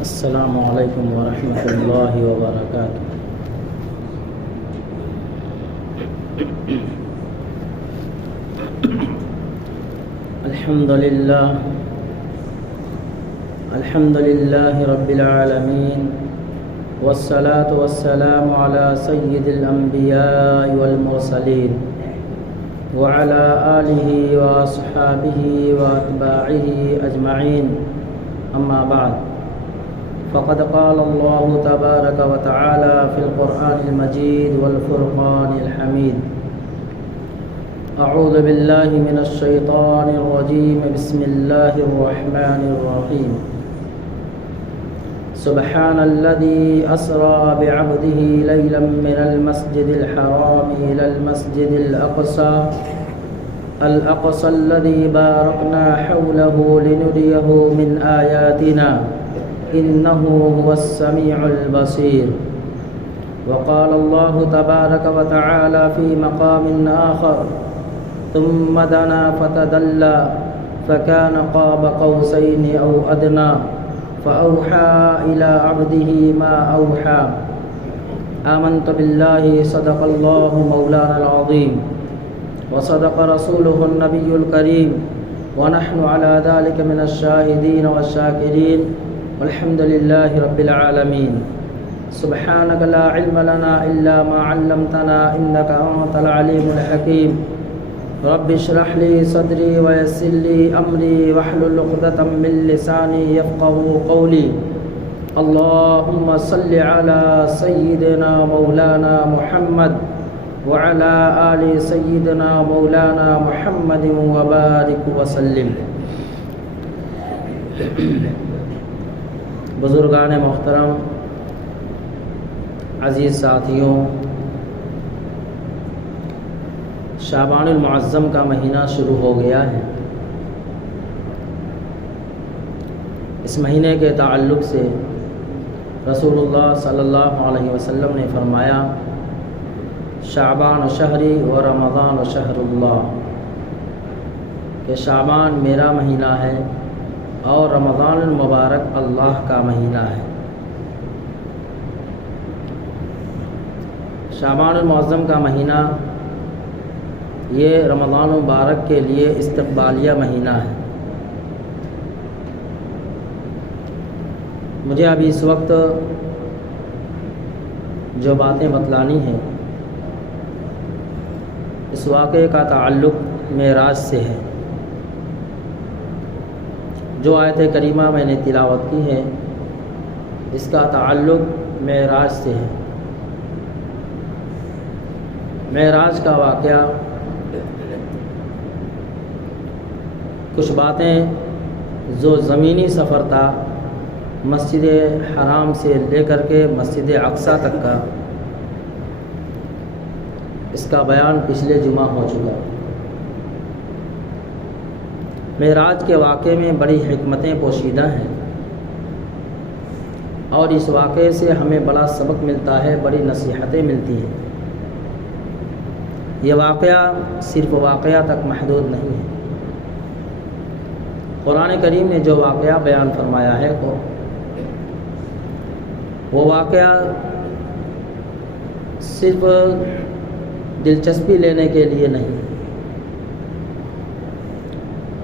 السلام علیکم ورحمۃ اللہ وبرکاتہ۔ الحمد للہ رب العالمین، والصلاة والسلام علی سید الانبیاء والمرسلین وعلی آلہ واصحابہ واتباعہ اجمعین، اما بعد، فقد قال اللہ تبارک وتعالی فی القرآن المجید والفرقان الحمید۔ اعوذ باللہ من الشیطان الرجیم، بسم اللہ الرحمن الرحیم۔ سبحان الذي أسرى بعبده ليلا من المسجد الحرام إلى المسجد الأقصى الذي باركنا حوله لنريه من آياتنا إنه هو السميع البصير۔ وقال الله تبارك وتعالى في مقام آخر: ثم دنا فتدلى فكان قاب قوسين أو أدنى فأوحى إلى عبده ما أوحى۔ آمنت بالله صدق الله مولانا العظيم وصدق رسوله النبي الكريم، ونحن على ذلك من الشاهدين والشاكرين، والحمد لله رب العالمين۔ سبحانك لا علم لنا إلا ما علمتنا إنك أنت العليم الحكيم۔ رب اشرح لي صدري ويسر لي أمري واحلل عقدة من لساني يفقهوا قولي۔ اللهم صل على سيدنا مولانا محمد وعلى آل سيدنا مولانا محمد وبارك وسلم۔ بزرگان محترم، عزیز ساتھیوں، شعبان المعظم کا مہینہ شروع ہو گیا ہے۔ اس مہینے کے تعلق سے رسول اللہ صلی اللہ علیہ وسلم نے فرمایا: شعبان شہری و رمضان شہر اللہ، کہ شعبان میرا مہینہ ہے اور رمضان المبارک اللہ کا مہینہ ہے۔ شعبان المعظم کا مہینہ یہ رمضان المبارک کے لیے استقبالیہ مہینہ ہے۔ مجھے ابھی اس وقت جو باتیں بتلانی ہیں، اس واقعے کا تعلق معراج سے ہے۔ جو آیت کریمہ میں نے تلاوت کی ہے، اس کا تعلق معراج سے ہے۔ معراج کا واقعہ، کچھ باتیں جو زمینی سفر تھا مسجد حرام سے لے کر کے مسجد اقصیٰ تک کا، اس کا بیان پچھلے جمعہ ہو چکا۔ معراج کے واقعے میں بڑی حکمتیں پوشیدہ ہیں، اور اس واقعے سے ہمیں بڑا سبق ملتا ہے، بڑی نصیحتیں ملتی ہیں۔ یہ واقعہ صرف واقعہ تک محدود نہیں ہے۔ قرآن کریم نے جو واقعہ بیان فرمایا ہے وہ واقعہ صرف دلچسپی لینے کے لیے نہیں،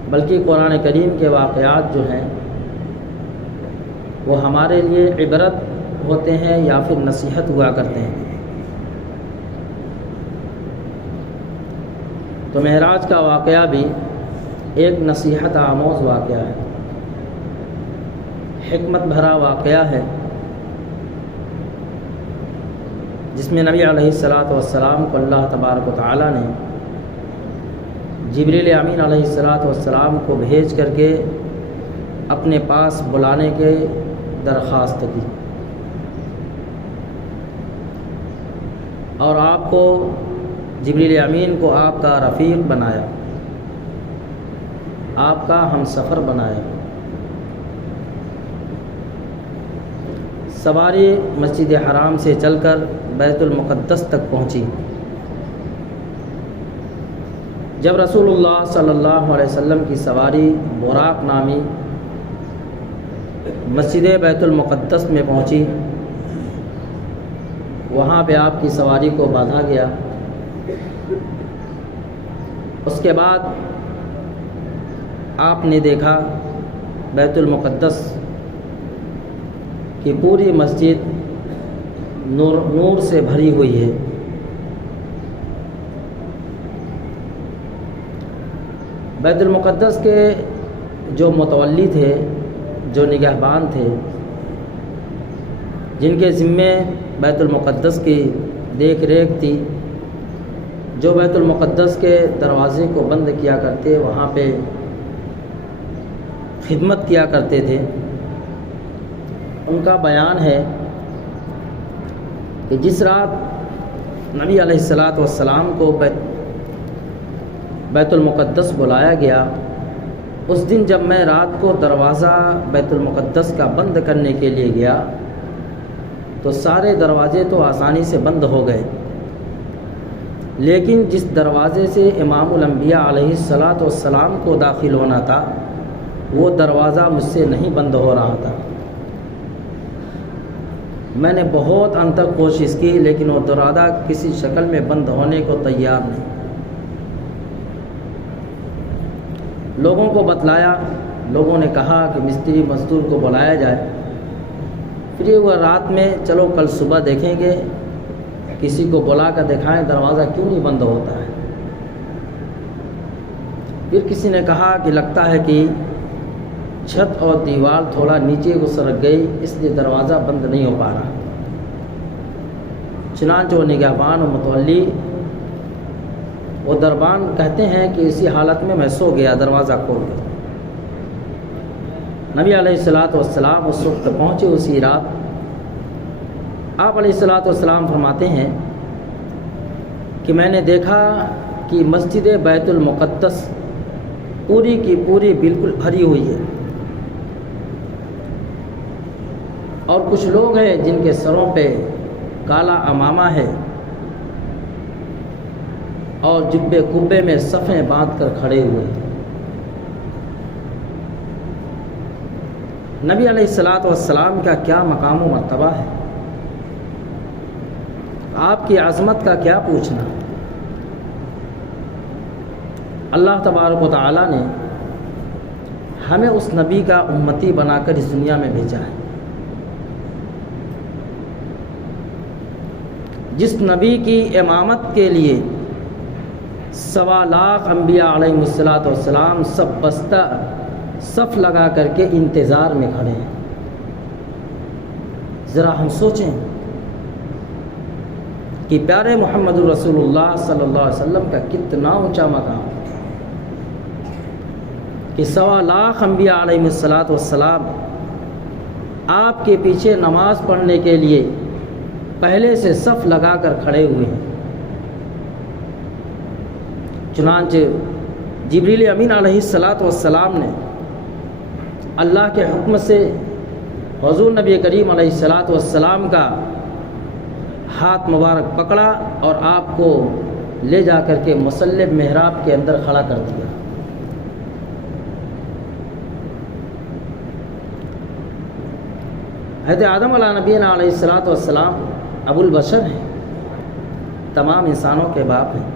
بلکہ قرآن کریم کے واقعات جو ہیں وہ ہمارے لیے عبرت ہوتے ہیں یا پھر نصیحت ہوا کرتے ہیں۔ تو معراج کا واقعہ بھی ایک نصیحت آموز واقعہ ہے، حکمت بھرا واقعہ ہے، جس میں نبی علیہ الصلاۃ والسلام کو اللہ تبارک و تعالیٰ نے جبریل امین علیہ الصلاۃ والسلام کو بھیج کر کے اپنے پاس بلانے کے درخواست کی، اور آپ کو جبریل امین کو آپ کا رفیق بنایا، آپ کا ہم سفر بنایا۔ سواری مسجد حرام سے چل کر بیت المقدس تک پہنچی۔ جب رسول اللہ صلی اللہ علیہ وسلم کی سواری براق نامی مسجد بیت المقدس میں پہنچی، وہاں پہ آپ کی سواری کو باندھا گیا۔ اس کے بعد آپ نے دیکھا بیت المقدس کی پوری مسجد نور سے بھری ہوئی ہے۔ بیت المقدس کے جو متولی تھے، جو نگہبان تھے، جن کے ذمے بیت المقدس کی دیکھ ریکھ تھی، جو بیت المقدس کے دروازے کو بند کیا کرتے، وہاں پہ خدمت کیا کرتے تھے، ان کا بیان ہے کہ جس رات نبی علیہ السلام کو بیت المقدس بلایا گیا، اس دن جب میں رات کو دروازہ بیت المقدس کا بند کرنے کے لیے گیا تو سارے دروازے تو آسانی سے بند ہو گئے، لیکن جس دروازے سے امام الانبیاء علیہ السلام کو داخل ہونا تھا وہ دروازہ مجھ سے نہیں بند ہو رہا تھا۔ میں نے بہت ان تک کوشش کی، لیکن وہ دروازہ کسی شکل میں بند ہونے کو تیار نہیں۔ لوگوں کو بتلایا، لوگوں نے کہا کہ مستری مزدور کو بلایا جائے۔ پھر یہ وہ رات میں چلو کل صبح دیکھیں گے، کسی کو بلا کر دکھائیں دروازہ کیوں نہیں بند ہوتا ہے۔ پھر کسی نے کہا کہ لگتا ہے کہ چھت اور دیوار تھوڑا نیچے کو سرک گئی، اس لیے دروازہ بند نہیں ہو پا رہا۔ چنانچہ وہ نگہبان و متولی وہ دربان کہتے ہیں کہ اسی حالت میں سو گیا، دروازہ کھول گیا۔ نبی علیہ السلام اس وقت پہنچے اسی رات۔ آپ علیہ السلام فرماتے ہیں کہ میں نے دیکھا کہ مسجد بیت المقدس پوری کی پوری بالکل بھری ہوئی ہے، اور کچھ لوگ ہیں جن کے سروں پہ کالا عمامہ ہے اور جبے کبے میں صفیں باندھ کر کھڑے ہوئے ہیں۔ نبی علیہ السلام کا کیا مقام و مرتبہ ہے، آپ کی عظمت کا کیا پوچھنا۔ اللہ تبارک و تعالیٰ نے ہمیں اس نبی کا امتی بنا کر اس دنیا میں بھیجا ہے، جس نبی کی امامت کے لیے 1.25 لاکھ انبیاء علیہ السلام سب بستہ صف لگا کر کے انتظار میں کھڑے ہیں۔ ذرا ہم سوچیں کہ پیارے محمد رسول اللہ صلی اللہ علیہ وسلم کا کتنا اونچا مقام کہ 1.25 لاکھ انبیاء علیہ السلام آپ کے پیچھے نماز پڑھنے کے لیے پہلے سے صف لگا کر کھڑے ہوئے ہیں۔ چنانچہ جبریل امین علیہ السلام نے اللہ کے حکم سے حضور نبی کریم علیہ السلام کا ہاتھ مبارک پکڑا اور آپ کو لے جا کر کے مصلی محراب کے اندر کھڑا کر دیا۔ حضرت آدم علیہ نبینا علیہ السلام ابو البشر ہیں، تمام انسانوں کے باپ ہیں۔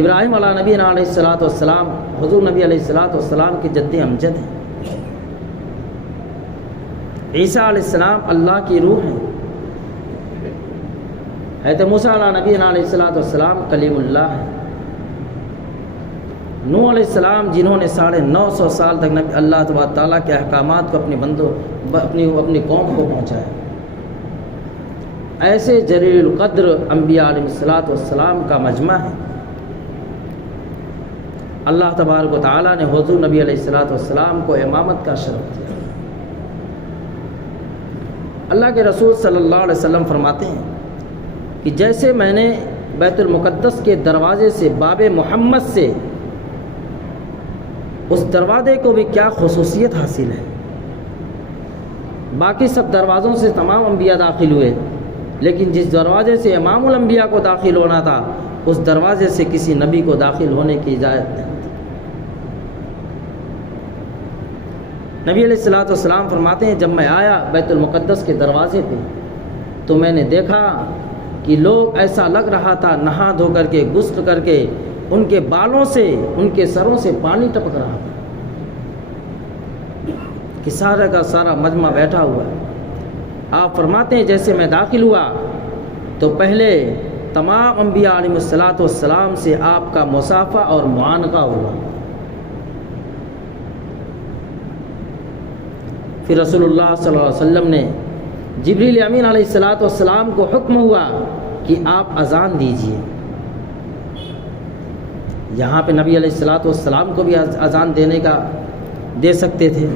ابراہیم علیہ نبینا علیہ السلام حضور نبی علیہ السلام کے جد امجد ہیں۔ عیسیٰ علیہ السلام اللہ کی روح ہیں۔ حضرت موسیٰ علیہ نبینا علیہ السلام کلیم اللہ ہیں۔ نوح علیہ السلام جنہوں نے 950 سال تک اللہ تبارک تعالیٰ کے احکامات کو اپنی قوم کو پہنچایا۔ ایسے جلیل القدر انبیاء علیہ السلام کا مجمع ہے۔ اللہ تبارک و تعالیٰ نے حضور نبی علیہ السلام کو امامت کا شرف دیا۔ اللہ کے رسول صلی اللہ علیہ وسلم فرماتے ہیں کہ جیسے میں نے بیت المقدس کے دروازے سے باب محمد سے اس دروازے کو بھی کیا خصوصیت حاصل ہے۔ باقی سب دروازوں سے تمام انبیاء داخل ہوئے، لیکن جس دروازے سے امام الانبیاء کو داخل ہونا تھا اس دروازے سے کسی نبی کو داخل ہونے کی اجازت نہیں تھی۔ نبی علیہ الصلوۃ والسلام فرماتے ہیں جب میں آیا بیت المقدس کے دروازے پہ تو میں نے دیکھا کہ لوگ ایسا لگ رہا تھا نہا دھو کر کے غسل کر کے ان کے بالوں سے ان کے سروں سے پانی ٹپک رہا تھا کہ سارا کا سارا مجمع بیٹھا ہوا ہے۔ آپ فرماتے ہیں جیسے میں داخل ہوا تو پہلے تمام انبیاء علیہ الصلوۃ والسلام سے آپ کا مصافحہ اور معانقہ ہوا، پھر رسول اللہ صلی اللہ علیہ وسلم نے جبریل امین علیہ الصلوۃ والسلام کو حکم ہوا کہ آپ اذان دیجیے۔ یہاں پہ نبی علیہ الصلوۃ والسلام کو بھی اذان دینے کا دے سکتے تھے،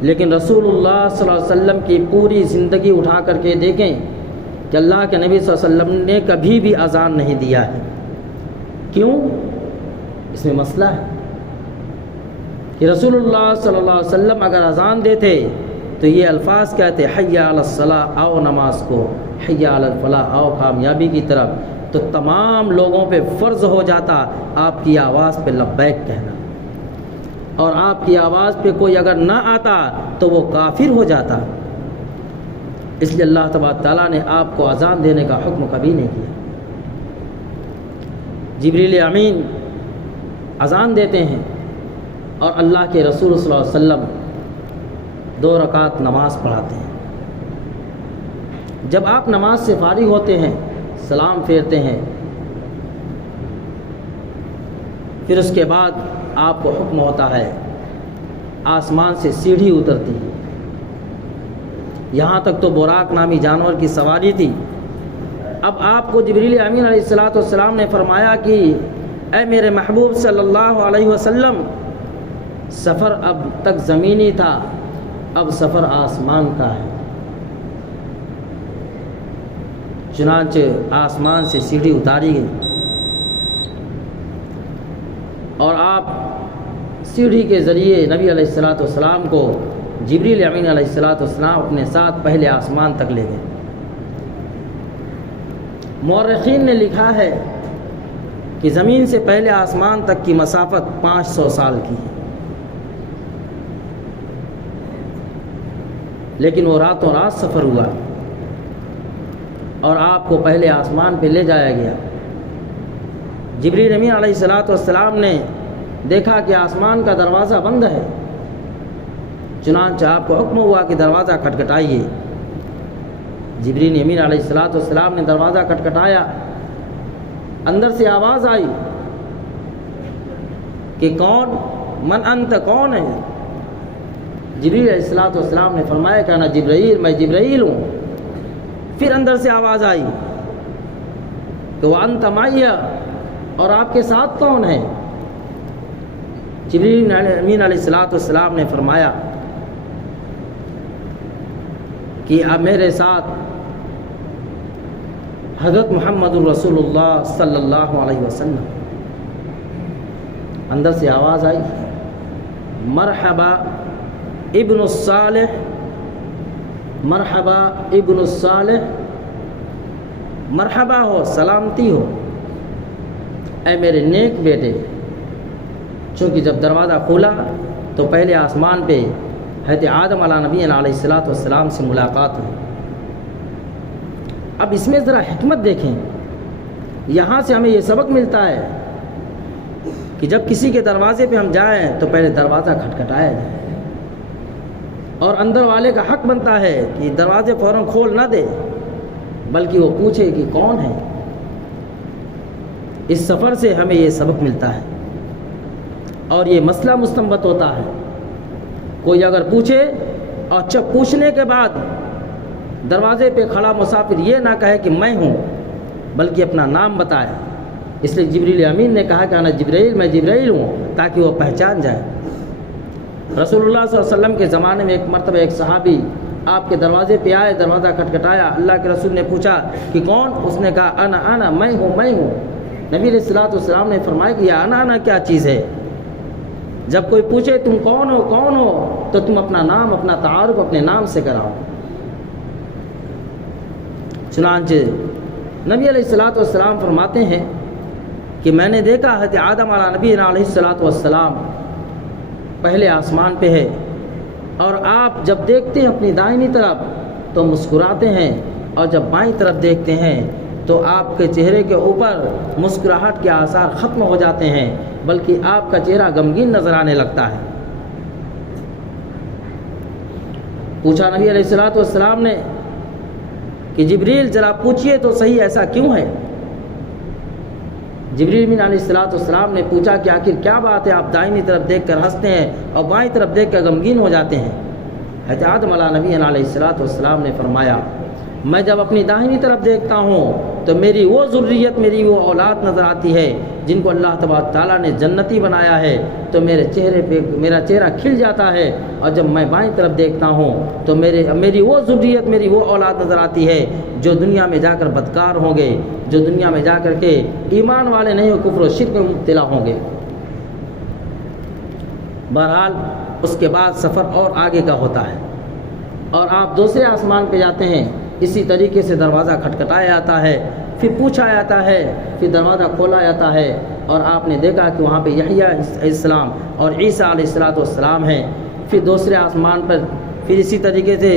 لیکن رسول اللہ صلی اللہ علیہ وسلم کی پوری زندگی اٹھا کر کے دیکھیں کہ اللہ کے نبی صلی اللہ علیہ وسلم نے کبھی بھی اذان نہیں دیا ہے۔ کیوں؟ اس میں مسئلہ ہے کہ رسول اللہ صلی اللہ علیہ وسلم اگر اذان دیتے تو یہ الفاظ کہتے حی علی الصلاۃ، آؤ نماز کو، حی علی الفلاح، آؤ کامیابی کی طرف، تو تمام لوگوں پہ فرض ہو جاتا آپ کی آواز پہ لبیک کہنا، اور آپ کی آواز پہ کوئی اگر نہ آتا تو وہ کافر ہو جاتا۔ اس لیے اللہ تبارک تعالیٰ نے آپ کو اذان دینے کا حکم کبھی نہیں کیا۔ جبریل امین اذان دیتے ہیں اور اللہ کے رسول صلی اللہ علیہ وسلم 2 رکعت نماز پڑھاتے ہیں۔ جب آپ نماز سے فارغ ہوتے ہیں سلام پھیرتے ہیں، پھر اس کے بعد آپ کو حکم ہوتا ہے، آسمان سے سیڑھی اترتی ہے، یہاں تک تو براق نامی جانور کی سواری تھی۔ اب آپ کو جبریل امین علیہ الصلوۃ والسلام نے فرمایا کہ اے میرے محبوب صلی اللہ علیہ وسلم، سفر اب تک زمینی تھا، اب سفر آسمان کا ہے۔ چنانچہ آسمان سے سیڑھی اتاری گئی اور آپ سیڑھی کے ذریعے نبی علیہ الصلوۃ والسلام کو جبریل امین علیہ الصلوۃ والسلام اپنے ساتھ پہلے آسمان تک لے گئے۔ مورخین نے لکھا ہے کہ زمین سے پہلے آسمان تک کی مسافت 500 سال کی ہے، لیکن وہ راتوں رات سفر ہوا اور آپ کو پہلے آسمان پہ لے جایا گیا۔ جبریل امین علیہ الصلوۃ والسلام نے دیکھا کہ آسمان کا دروازہ بند ہے، چنانچہ آپ کو حکم ہوا کہ دروازہ کھٹکھٹائیے۔ جبریل امین علیہ الصلوۃ والسلام نے دروازہ کھٹکھٹایا، اندر سے آواز آئی کہ کون؟ من انت، کون ہے؟ جبریل علیہ الصلوۃ والسلام نے فرمایا کہ انا جبرائیل، میں جبرائیل ہوں۔ پھر اندر سے آواز آئی کہ وانت معی، اور آپ کے ساتھ کون ہے؟ جبریل امین علیہ الصلوۃ والسلام نے فرمایا کہ اب میرے ساتھ حضرت محمد رسول اللہ صلی اللہ علیہ وسلم۔ اندر سے آواز آئی مرحبا ابن الصالح، مرحبا ابن الصالح، مرحبا ہو، سلامتی ہو اے میرے نیک بیٹے۔ چونکہ جب دروازہ کھولا تو پہلے آسمان پہ حضرت آدم علیہ نبی علیہ الصلوۃ والسلام سے ملاقات ہوئی۔ اب اس میں ذرا حکمت دیکھیں، یہاں سے ہمیں یہ سبق ملتا ہے کہ جب کسی کے دروازے پہ ہم جائیں تو پہلے دروازہ کھٹکھٹایا جائے، اور اندر والے کا حق بنتا ہے کہ دروازے فوراً کھول نہ دے، بلکہ وہ پوچھے کہ کون ہے۔ اس سفر سے ہمیں یہ سبق ملتا ہے، اور یہ مسئلہ مستنبط ہوتا ہے۔ کوئی اگر پوچھے اور جب پوچھنے کے بعد دروازے پہ کھڑا مسافر یہ نہ کہے کہ میں ہوں، بلکہ اپنا نام بتائے۔ اس لیے جبریل امین نے کہا کہ انا جبرائیل، میں جبرائیل ہوں، تاکہ وہ پہچان جائے۔ رسول اللہ صلی اللہ علیہ وسلم کے زمانے میں ایک مرتبہ ایک صحابی آپ کے دروازے پہ آئے، دروازہ کھٹکھٹایا، اللہ کے رسول نے پوچھا کہ کون؟ اس نے کہا انا، میں ہوں، میں ہوں۔ نبی علیہ الصلوۃ والسلام نے فرمایا کہ یہ انا کیا چیز ہے؟ جب کوئی پوچھے تم کون ہو، کون ہو، تو تم اپنا نام، اپنا تعارف اپنے نام سے کراؤ۔ چنانچہ نبی علیہ الصلوۃ والسلام فرماتے ہیں کہ میں نے دیکھا حضرت آدم علیہ نبی علیہ الصلوۃ والسلام پہلے آسمان پہ ہے، اور آپ جب دیکھتے ہیں اپنی دائنی طرف تو مسکراتے ہیں، اور جب بائیں طرف دیکھتے ہیں تو آپ کے چہرے کے اوپر مسکراہٹ کے آثار ختم ہو جاتے ہیں، بلکہ آپ کا چہرہ غمگین نظر آنے لگتا ہے۔ پوچھا نبی علیہ الصلوۃ والسلام نے کہ جبریل ذرا پوچھئے تو صحیح ایسا کیوں ہے؟ جبریل امین علیہ الصلوۃ والسلام نے پوچھا کہ آخر کیا بات ہے آپ دائنی طرف دیکھ کر ہنستے ہیں اور بائیں طرف دیکھ کر غمگین ہو جاتے ہیں؟ حضرت آدم علیہ نبی علیہ الصلوۃ والسلام نے فرمایا میں جب اپنی داہنی طرف دیکھتا ہوں تو میری وہ ذریت، میری وہ اولاد نظر آتی ہے جن کو اللہ تبارک تعالیٰ نے جنتی بنایا ہے، تو میرے چہرے پہ میرا چہرہ کھل جاتا ہے، اور جب میں بائیں طرف دیکھتا ہوں تو میری وہ ذریت، میری وہ اولاد نظر آتی ہے جو دنیا میں جا کر بدکار ہوں گے، جو دنیا میں جا کر کے ایمان والے نہیں ہو، کفر و شرک میں مبتلا ہوں گے۔ بہرحال اس کے بعد سفر اور آگے کا ہوتا ہے، اور آپ دوسرے آسمان پہ جاتے ہیں، اسی طریقے سے دروازہ کھٹکھٹایا جاتا ہے، پھر پوچھا جاتا ہے، پھر دروازہ کھولا جاتا ہے، اور آپ نے دیکھا کہ وہاں پہ یحییٰ علیہ السلام اور عیسیٰ علیہ السلام ہیں۔ پھر دوسرے آسمان پر پھر اسی طریقے سے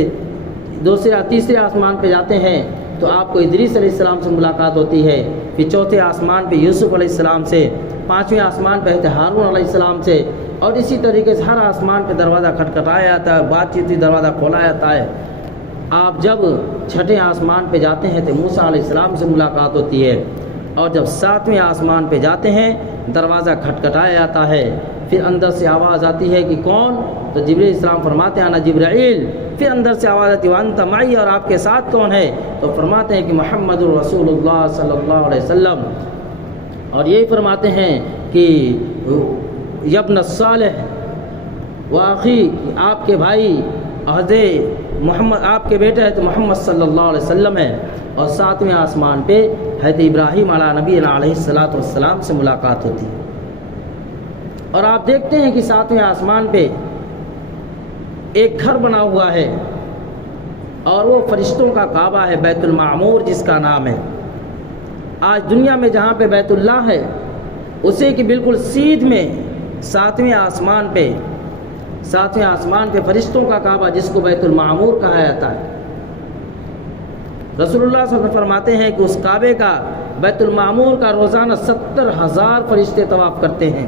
تیسرے آسمان پہ جاتے ہیں تو آپ کو ادریس علیہ السلام سے ملاقات ہوتی ہے، پھر چوتھے آسمان پہ یوسف علیہ السلام سے، پانچویں آسمان پہ ہارون علیہ السلام سے، اور اسی طریقے سے ہر آسمان پہ دروازہ کھٹکھٹایا جاتا ہے، بات چیت دروازہ کھولا جاتا ہے۔ آپ جب چھٹے آسمان پہ جاتے ہیں تو موسیٰ علیہ السلام سے ملاقات ہوتی ہے، اور جب ساتویں آسمان پہ جاتے ہیں دروازہ کھٹکھٹایا جاتا ہے، پھر اندر سے آواز آتی ہے کہ کون؟ تو جبرائیل علیہ السلام فرماتے ہیں انا جبرائیل۔ پھر اندر سے آواز آتی ہے وانت معی، اور آپ کے ساتھ کون ہے؟ تو فرماتے ہیں کہ محمد الرسول اللہ صلی اللہ علیہ وسلم، اور یہی فرماتے ہیں کہ یبن الصالح واخی، آپ کے بھائی حضرت محمد، آپ کے بیٹے حضرت محمد صلی اللہ علیہ وسلم ہے۔ اور ساتویں آسمان پہ حضرت ابراہیم علیہ نبی علیہ الصلوۃ والسلام سے ملاقات ہوتی ہے، اور آپ دیکھتے ہیں کہ ساتویں آسمان پہ ایک گھر بنا ہوا ہے، اور وہ فرشتوں کا کعبہ ہے، بیت المعمور جس کا نام ہے۔ آج دنیا میں جہاں پہ بیت اللہ ہے اسے کہ بالکل سیدھ میں ساتویں آسمان پہ فرشتوں کا کعبہ جس کو بیت المعمور کہا جاتا ہے۔ رسول اللہ صلی اللہ علیہ وسلم فرماتے ہیں کہ اس کعبے کا، بیت المعمور کا روزانہ 70,000 فرشتے طواف کرتے ہیں،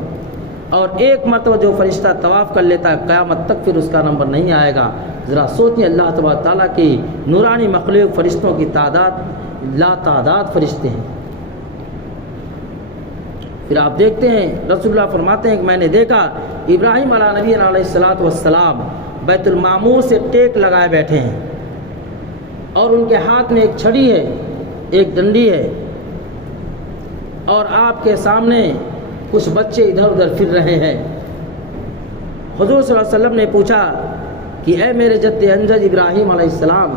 اور ایک مرتبہ جو فرشتہ طواف کر لیتا ہے قیامت تک پھر اس کا نمبر نہیں آئے گا۔ ذرا سوچیں اللہ تبارک تعالیٰ کی نورانی مخلوق فرشتوں کی تعداد لا تعداد فرشتے ہیں۔ پھر آپ دیکھتے ہیں رسول اللہ فرماتے ہیں کہ میں نے دیکھا ابراہیم علیہ نبی علیہ الصلوۃ والسلام بیت المعمور سے ٹیک لگائے بیٹھے ہیں، اور ان کے ہاتھ میں ایک چھڑی ہے، ایک ڈنڈی ہے، اور آپ کے سامنے کچھ بچے ادھر ادھر پھر رہے ہیں۔ حضور صلی اللہ علیہ وسلم نے پوچھا کہ اے میرے جد امجد ابراہیم علیہ السلام،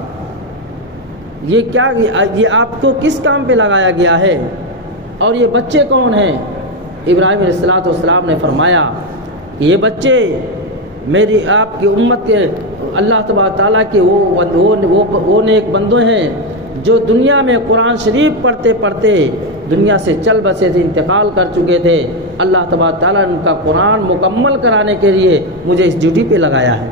یہ آپ کو کس کام پہ لگایا گیا ہے، اور یہ بچے کون ہیں؟ ابراہیم علیہ السلام نے فرمایا کہ یہ بچے میری آپ کی امت کے اللہ تبارک تعالیٰ کے وہ نیک بندے ہیں جو دنیا میں قرآن شریف پڑھتے پڑھتے دنیا سے چل بسے تھے، انتقال کر چکے تھے۔ اللہ تبارک تعالیٰ نے ان کا قرآن مکمل کرانے کے لیے مجھے اس ڈیوٹی پہ لگایا ہے۔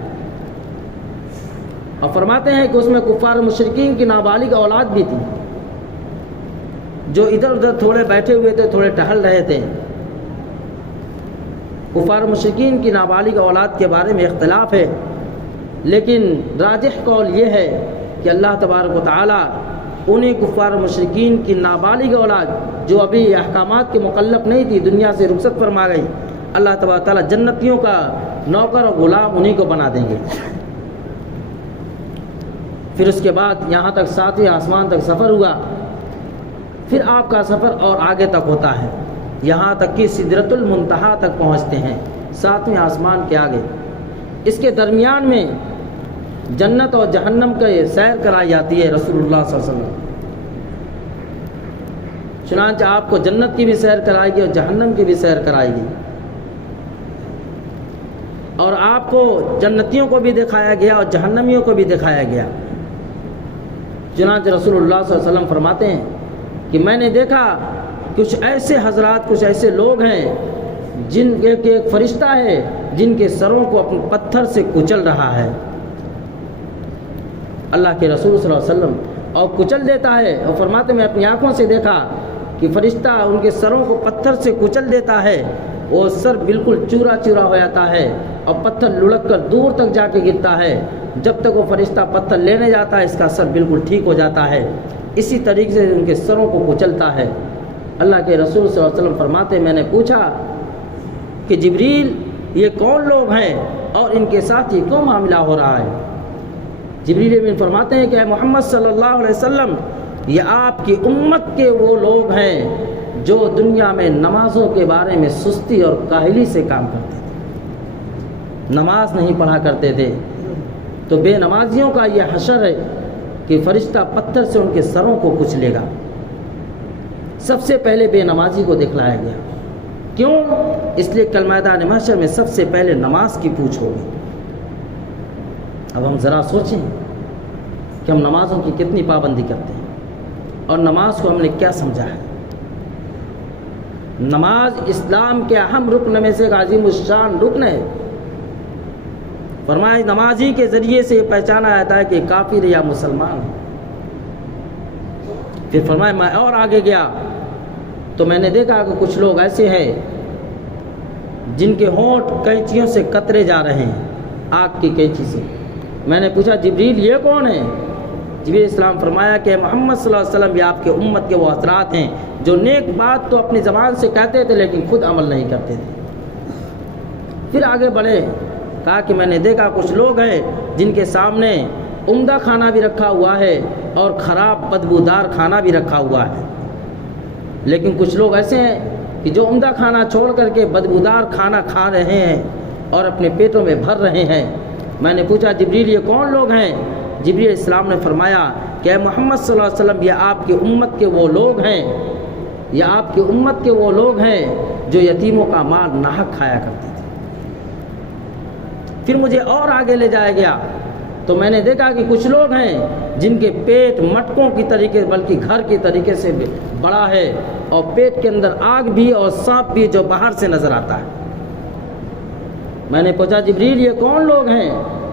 اور فرماتے ہیں کہ اس میں کفار مشرکین کی نابالغ اولاد بھی تھی جو ادھر ادھر تھوڑے بیٹھے ہوئے تھے، تھوڑے ٹہل رہے تھے۔ کفار مشرکین کی نابالغ اولاد کے بارے میں اختلاف ہے، لیکن راجح قول یہ ہے کہ اللہ تبارک و تعالیٰ انہیں کفار مشرکین کی نابالغ اولاد جو ابھی احکامات کے مکلف نہیں تھی، دنیا سے رخصت فرما گئی، اللہ تبارک تعالیٰ جنتیوں کا نوکر اور غلام انہیں کو بنا دیں گے۔ پھر اس کے بعد یہاں تک ساتویں آسمان تک سفر ہوا، پھر آپ کا سفر اور آگے تک ہوتا ہے، یہاں تک کہ سدرۃ المنتہا تک پہنچتے ہیں، ساتویں آسمان کے آگے۔ اس کے درمیان میں جنت اور جہنم کا سیر کرائی جاتی ہے رسول اللہ صلی اللہ علیہ وسلم۔ چنانچہ آپ کو جنت کی بھی سیر کرائے گی اور جہنم کی بھی سیر کرائے گی، اور آپ کو جنتیوں کو بھی دکھایا گیا اور جہنمیوں کو بھی دکھایا گیا۔ چنانچہ رسول اللہ صلی اللہ علیہ وسلم فرماتے ہیں کہ میں نے دیکھا کچھ ایسے حضرات، کچھ ایسے لوگ ہیں جن کے ایک فرشتہ ہے جن کے سروں کو اپنے پتھر سے کچل رہا ہے۔ اللہ کے رسول صلی اللہ علیہ وسلم اور کچل دیتا ہے، اور فرماتے میں اپنی آنکھوں سے دیکھا کہ فرشتہ ان کے سروں کو پتھر سے کچل دیتا ہے، وہ سر بالکل چورا چورا ہو جاتا ہے اور پتھر لڑک کر دور تک جا کے گرتا ہے۔ جب تک وہ فرشتہ پتھر لینے جاتا ہے اس کا سر بالکل ٹھیک ہو جاتا ہے۔ اسی طریقے سے ان کے سروں کو کچلتا ہے۔ اللہ کے رسول صلی اللہ علیہ وسلم فرماتے میں نے پوچھا کہ جبریل یہ کون لوگ ہیں اور ان کے ساتھ یہ کیوں معاملہ ہو رہا ہے؟ جبریل امین فرماتے ہیں کہ اے محمد صلی اللہ علیہ وسلم یہ آپ کی امت کے وہ لوگ ہیں جو دنیا میں نمازوں کے بارے میں سستی اور کاہلی سے کام کرتے تھے، نماز نہیں پڑھا کرتے تھے۔ تو بے نمازیوں کا یہ حشر ہے کہ فرشتہ پتھر سے ان کے سروں کو کچلے گا۔ سب سے پہلے بے نمازی کو دکھلایا گیا، کیوں؟ اس لیے کل میدان محشر میں سب سے پہلے نماز کی پوچھ ہوگی۔ اب ہم ذرا سوچیں کہ ہم نمازوں کی کتنی پابندی کرتے ہیں اور نماز کو ہم نے کیا سمجھا ہے۔ نماز اسلام کے اہم رکن میں سے ایک عظیم الشان رکن ہے۔ فرمایا نمازی کے ذریعے سے یہ پہچانا جاتا ہے کہ کافر یا مسلمان ہے۔ پھر فرمایا میں اور آگے گیا تو میں نے دیکھا کہ کچھ لوگ ایسے ہیں جن کے ہونٹ کینچیوں سے قطرے جا رہے ہیں، آگ کی کینچی سے۔ میں نے پوچھا جبریل یہ کون ہے؟ جبریل اسلام فرمایا کہ محمد صلی اللہ علیہ وسلم یہ آپ کے امت کے وہ حضرات ہیں جو نیک بات تو اپنی زبان سے کہتے تھے لیکن خود عمل نہیں کرتے تھے۔ پھر آگے بڑھے، کہا کہ میں نے دیکھا کچھ لوگ ہیں جن کے سامنے عمدہ کھانا بھی رکھا ہوا ہے اور خراب بدبودار کھانا بھی رکھا ہوا ہے، لیکن کچھ لوگ ایسے ہیں کہ جو عمدہ کھانا چھوڑ کر کے بدبودار کھانا کھا رہے ہیں اور اپنے پیٹوں میں بھر رہے ہیں۔ میں نے پوچھا جبریل یہ کون لوگ ہیں؟ جبریل اسلام نے فرمایا کہ اے محمد صلی اللہ علیہ وسلم یہ آپ کی امت کے وہ لوگ ہیں، یہ آپ کی امت کے وہ لوگ ہیں جو یتیموں کا مال ناحق کھایا کرتے تھے۔ پھر مجھے اور آگے لے جایا گیا تو میں نے دیکھا کہ کچھ لوگ ہیں جن کے پیٹ مٹکوں کی طریقے بلکہ گھر کی طریقے سے بڑا ہے اور پیٹ کے اندر آگ بھی اور سانپ بھی جو باہر سے نظر آتا ہے۔ میں نے پوچھا جبریل یہ کون لوگ ہیں؟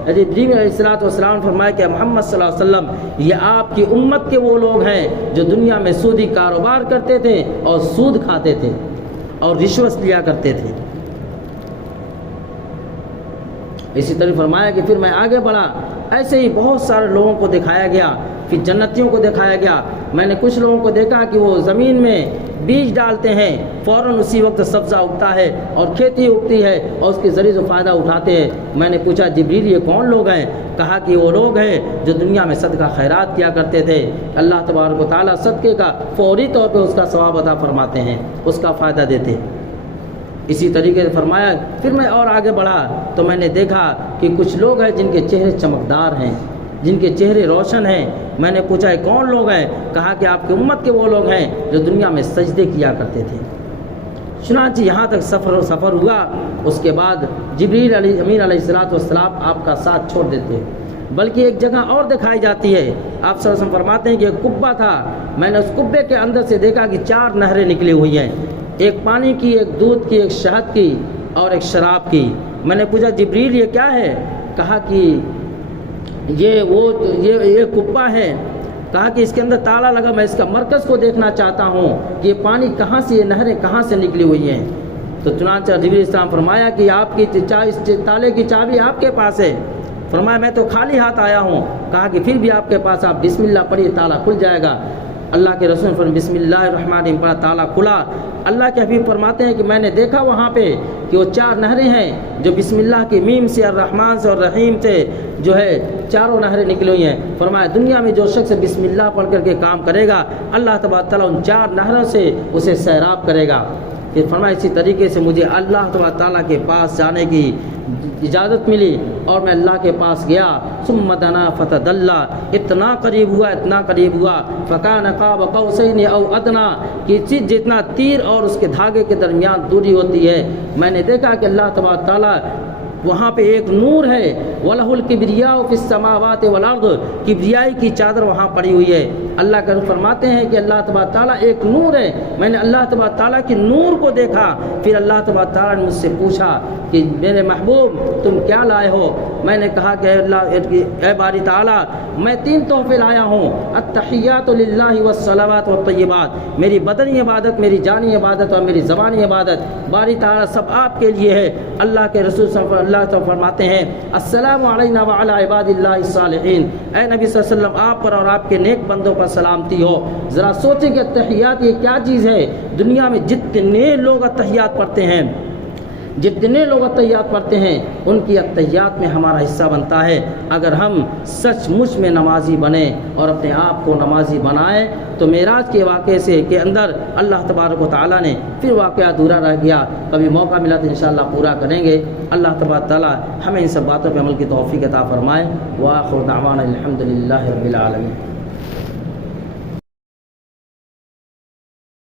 جبریل علیہ السلام نے فرمایا کہ محمد صلی اللہ علیہ وسلم یہ آپ کی امت کے وہ لوگ ہیں جو دنیا میں سودی کاروبار کرتے تھے اور سود کھاتے تھے اور رشوت لیا کرتے تھے۔ اسی طرح فرمایا کہ پھر میں آگے بڑھا، ایسے ہی بہت سارے لوگوں کو دکھایا گیا، پھر جنتیوں کو دکھایا گیا۔ میں نے کچھ لوگوں کو دیکھا کہ وہ زمین میں بیج ڈالتے ہیں، فوراً اسی وقت سبزہ اگتا ہے اور کھیتی اگتی ہے اور اس کے ذریعے سے فائدہ اٹھاتے ہیں۔ میں نے پوچھا جبریل یہ کون لوگ ہیں؟ کہا کہ وہ لوگ ہیں جو دنیا میں صدقہ خیرات کیا کرتے تھے، اللہ تبارک و تعالیٰ صدقے کا فوری طور پہ اس کا ثواب عطا فرماتے ہیں، اس کا فائدہ دیتے ہیں۔ اسی طریقے سے فرمایا پھر میں اور آگے بڑھا تو میں نے دیکھا کہ کچھ لوگ ہیں جن کے چہرے چمکدار ہیں، جن کے چہرے روشن ہیں۔ میں نے پوچھا کون لوگ ہیں؟ کہا کہ آپ کی امت کے وہ لوگ ہیں جو دنیا میں سجدے کیا کرتے تھے۔ چنانچہ یہاں تک سفر ہوا، اس کے بعد جبریل امین علیہ السلام آپ کا ساتھ چھوڑ دیتے ہیں، بلکہ ایک جگہ اور دکھائی جاتی ہے۔ آپ صلی اللہ علیہ وسلم فرماتے ہیں کہ ایک کعبہ تھا، میں نے اس کعبے کے اندر سے دیکھا کہ 4 نہریں نکلی ہوئی ہیں، ایک پانی کی، ایک دودھ کی، ایک شہد کی اور ایک شراب کی۔ میں نے پوچھا جبریل یہ کیا ہے؟ کہا کہ یہ کعبہ ہے۔ کہا کہ اس کے اندر تالا لگا، میں اس کا مرکز کو دیکھنا چاہتا ہوں کہ یہ پانی کہاں سے، یہ نہریں کہاں سے نکلی ہوئی ہیں۔ تو چنانچہ جبریل اسلام فرمایا کہ آپ کی اس تالے کی چابی آپ کے پاس ہے۔ فرمایا میں تو خالی ہاتھ آیا ہوں۔ کہا کہ پھر بھی آپ کے پاس، آپ بسم اللہ پڑھیے تالا کھل جائے گا۔ اللہ کے رسول فرمایا بسم اللہ الرحمن الرحیم پڑھا، تالا کھلا۔ اللہ کے حبیب فرماتے ہیں کہ میں نے دیکھا وہاں پہ کہ وہ 4 نہریں ہیں جو بسم اللہ کی میم سے، الرحمن سے اور رحیم سے جو ہے چاروں نہریں نکلی ہوئی ہیں۔ فرمایا دنیا میں جو شخص بسم اللہ پڑھ کر کے کام کرے گا، اللہ تبارک تعالیٰ ان 4 نہروں سے اسے سیراب کرے گا۔ پھر فرمایا اسی طریقے سے مجھے اللہ تبارک تعالیٰ کے پاس جانے کی اجازت ملی اور میں اللہ کے پاس گیا۔ ثم دنا فتدلى، اتنا قریب ہوا فکان قاب قوسین او ادنی، کہ چیز جتنا تیر اور اس کے دھاگے کے درمیان دوری ہوتی ہے۔ میں نے دیکھا کہ اللہ تبارک تعالیٰ وہاں پہ ایک نور ہے وَلَهُ الْكِبْرِيَاءُ فِي السَّمَاوَاتِ وَالْأَرْضِ، کبریائی کی چادر وہاں پڑی ہوئی ہے۔ اللہ کا فرماتے ہیں کہ اللہ تبارک تعالیٰ ایک نور ہے، میں نے اللہ تبارک تعالیٰ کی نور کو دیکھا، پھر اللہ تبارک تعالیٰ نے مجھ سے پوچھا کہ میرے محبوب تم کیا لائے ہو؟ میں نے کہا کہ اے باری تعالیٰ میں 3 تحفے لایا ہوں، التحیات للہ والصلوات والطیبات، میری بدنی عبادت، میری جانی عبادت اور میری زبانی عبادت باری تعالیٰ سب آپ کے لیے ہے۔ اللہ کے رسول صلی اللہ علیہ وسلم فرماتے ہیں السلام علینا وعلی عباد اللہ الصالحین، اے نبی صلی اللہ علیہ وسلم آپ پر اور آپ کے نیک بندوں پر سلامتی ہو۔ ذرا سوچیں کہ التحیات یہ کیا چیز ہے؟ دنیا میں جتنے لوگ التحیات پڑھتے ہیں، جتنے لوگ التحیات پڑھتے ہیں ان کی التحیات میں ہمارا حصہ بنتا ہے۔ اگر ہم سچ مچ میں نمازی بنیں اور اپنے آپ کو نمازی بنائیں تو معراج کے واقعے سے کے اندر اللہ تبارک و تعالیٰ نے پھر واقعہ ادھورا رہ گیا، کبھی موقع ملا تو انشاءاللہ پورا کریں گے۔ اللہ تبارک تعالیٰ ہمیں ان سب باتوں پہ عمل کی توفیق عطا فرمائے۔ وآخر دعوانا الحمدللہ رب العالمین۔